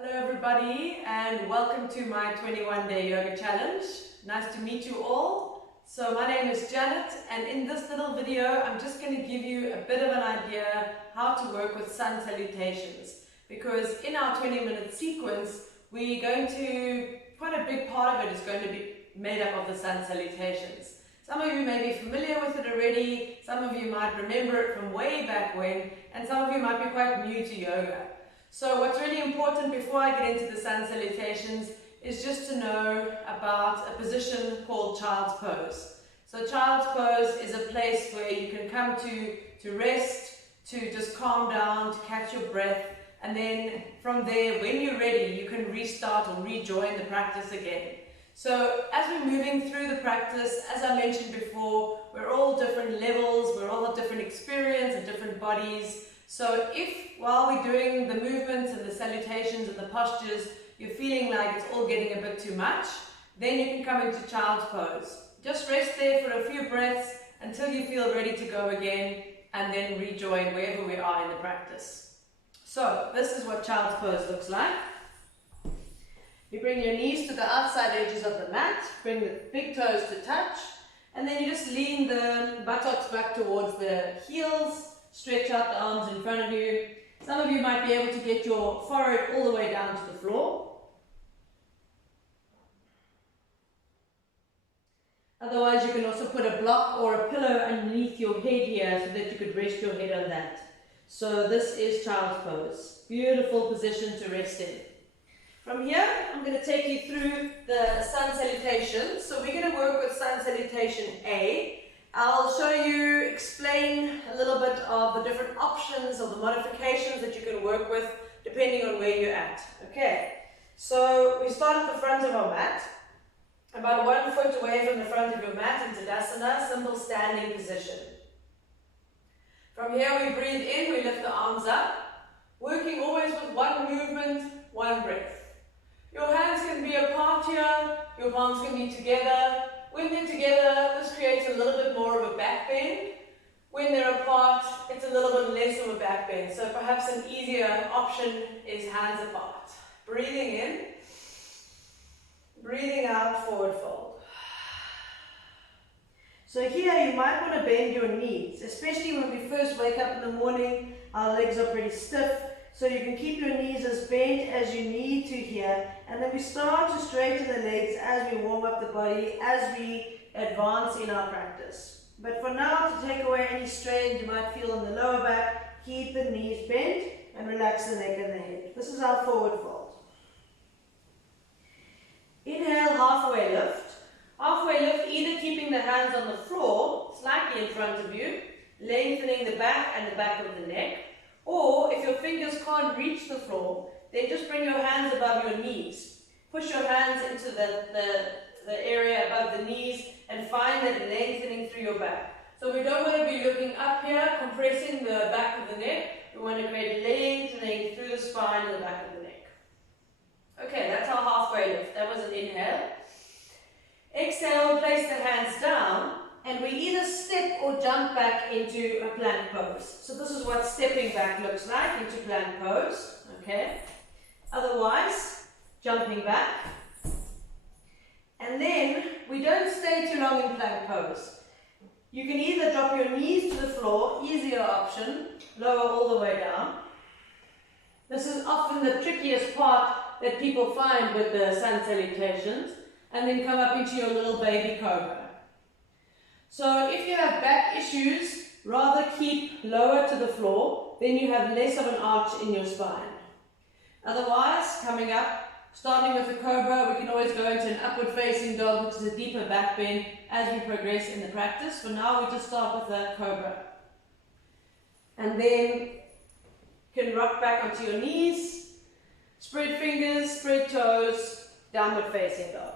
Hello everybody and welcome to my 21-day yoga challenge. Nice to meet you all. So my name is Janet and in this little video I'm just going to give you a bit of an idea how to work with sun salutations, because in our 20-minute sequence we're going to, quite a big part of it is going to be made up of the sun salutations. Some of you may be familiar with it already, some of you might remember it from way back when, and some of you might be quite new to yoga. So what's really important before I get into the sun salutations is just to know about a position called child's pose. So child's pose is a place where you can come to rest, to just calm down, to catch your breath, and then from there, when you're ready, you can restart or rejoin the practice again. So as we're moving through the practice, as I mentioned before, we're all different levels, we all have different experience and different bodies. So if while we're doing the movements and the salutations and the postures, you're feeling like it's all getting a bit too much, then you can come into child's pose. Just rest there for a few breaths until you feel ready to go again, and then rejoin wherever we are in the practice. So this is what child's pose looks like. You bring your knees to the outside edges of the mat, bring the big toes to touch, and then you just lean the buttocks back towards the heels. Stretch out the arms in front of you. Some of you might be able to get your forehead all the way down to the floor. Otherwise, you can also put a block or a pillow underneath your head here so that you could rest your head on that. So this is child's pose. Beautiful position to rest in. From here, I'm going to take you through the sun salutation. So we're going to work with Sun Salutation A. I'll show you, explain a little bit of the different options of the modifications that you can work with depending on where you're at. Okay, so we start at the front of our mat, about 1 foot away from the front of your mat in Tadasana, simple standing position. From here we breathe in, we lift the arms up, working always with one movement, one breath. Your hands can be apart here, your palms can be together. When they're together, this creates a little bit more of a back bend. When they're apart, it's a little bit less of a back bend. So perhaps an easier option is hands apart. Breathing in, breathing out, forward fold. So here you might want to bend your knees, especially when we first wake up in the morning, our legs are pretty stiff. So you can keep your knees as bent as you need to here, and then we start to straighten the legs as we warm up the body, as we advance in our practice. But for now, to take away any strain you might feel in the lower back, keep the knees bent and relax the neck and the head. This is our forward fold. Inhale, halfway lift. Halfway lift, either keeping the hands on the floor, slightly in front of you, lengthening the back and the back of the neck. Or if your fingers can't reach the floor, then just bring your hands above your knees. Push your hands into the area above the knees and find that lengthening through your back. So we don't want to be looking up here, compressing the back of the neck. We want to create lengthening through the spine and the back of the neck. Okay, that's our halfway lift. That was an inhale. Exhale, place the hands down. And we either step or jump back into a plank pose. So this is what stepping back looks like into plank pose. Okay. Otherwise, jumping back. And then we don't stay too long in plank pose. You can either drop your knees to the floor, easier option, lower all the way down. This is often the trickiest part that people find with the sun salutations. And then come up into your little baby cobra. So if you have back issues, rather keep lower to the floor, then you have less of an arch in your spine. Otherwise, coming up, starting with the cobra, we can always go into an upward facing dog, which is a deeper back bend as we progress in the practice. For now, we just start with the cobra. And then you can rock back onto your knees, spread fingers, spread toes, downward facing dog.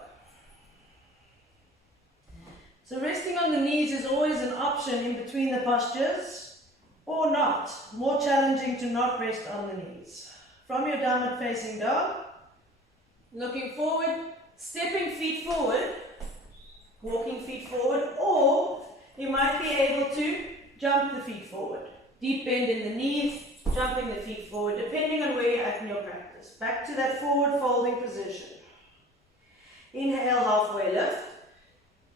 So resting on the knees is always an option in between the postures, or not. More challenging to not rest on the knees. From your downward facing dog, looking forward, stepping feet forward, walking feet forward, or you might be able to jump the feet forward. Deep bend in the knees, jumping the feet forward, depending on where you're at in your practice. Back back to that forward folding position. Inhale, halfway lift.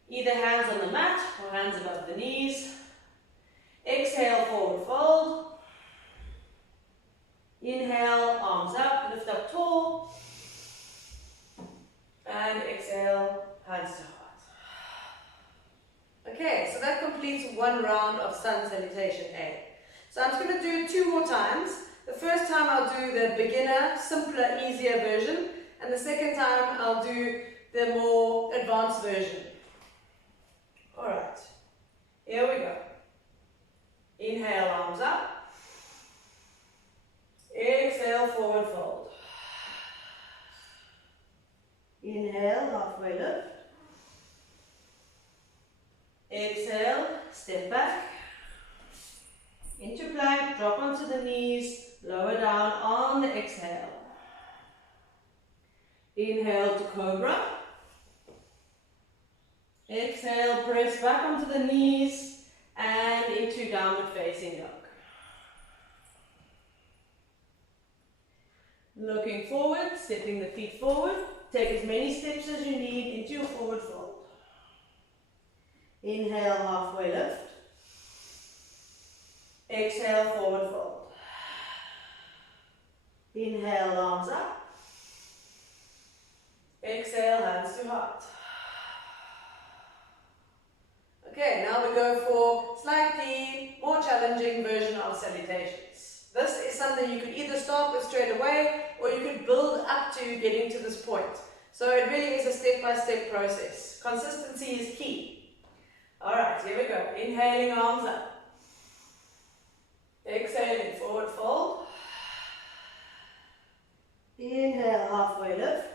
Either hands on the mat or hands above the knees. Exhale, forward fold. Inhale, arms up, lift up tall. And exhale, hands to heart. Okay, so that completes one round of Sun Salutation A. So I'm just going to do it 2 more times. The first time I'll do the beginner, simpler, easier version. And the second time I'll do the more advanced version. Alright, here we go. Inhale, arms up. Exhale, forward fold. Inhale, halfway lift. Exhale, step back. Into plank, drop onto the knees, lower down on the exhale. Inhale to cobra. Exhale, press back onto the knees and into downward facing dog. Looking forward, stepping the feet forward. Take as many steps as you need into your forward fold. Inhale, halfway lift. Exhale, forward fold. Inhale, arms up. Exhale, hands to heart. Okay, now we go for slightly more challenging version of salutations. This is something you could either start with straight away or you could build up to getting to this point. So it really is a step-by-step process. Consistency is key. Alright, here we go. Inhaling, arms up. Exhaling, forward fold. Inhale, halfway lift.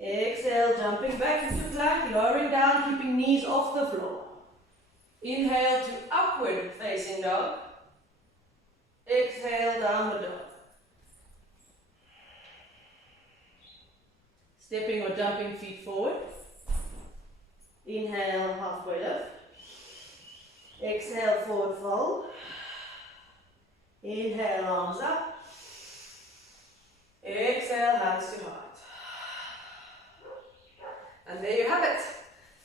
Exhale, jumping back into plank, lowering down, keeping knees off the floor. Inhale to upward facing dog. Exhale, downward dog. Stepping or jumping feet forward. Inhale, halfway lift. Exhale, forward fold. Inhale, arms up. Exhale, hands to heart. And there you have it.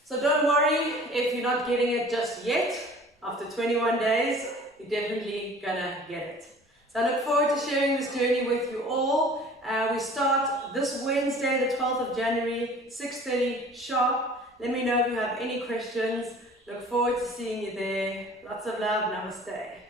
So don't worry if you're not getting it just yet. After 21 days, you're definitely gonna get it. So I look forward to sharing this journey with you all. We start this Wednesday, the 12th of January, 6:30 sharp. Let me know if you have any questions. Look forward to seeing you there. Lots of love. Namaste.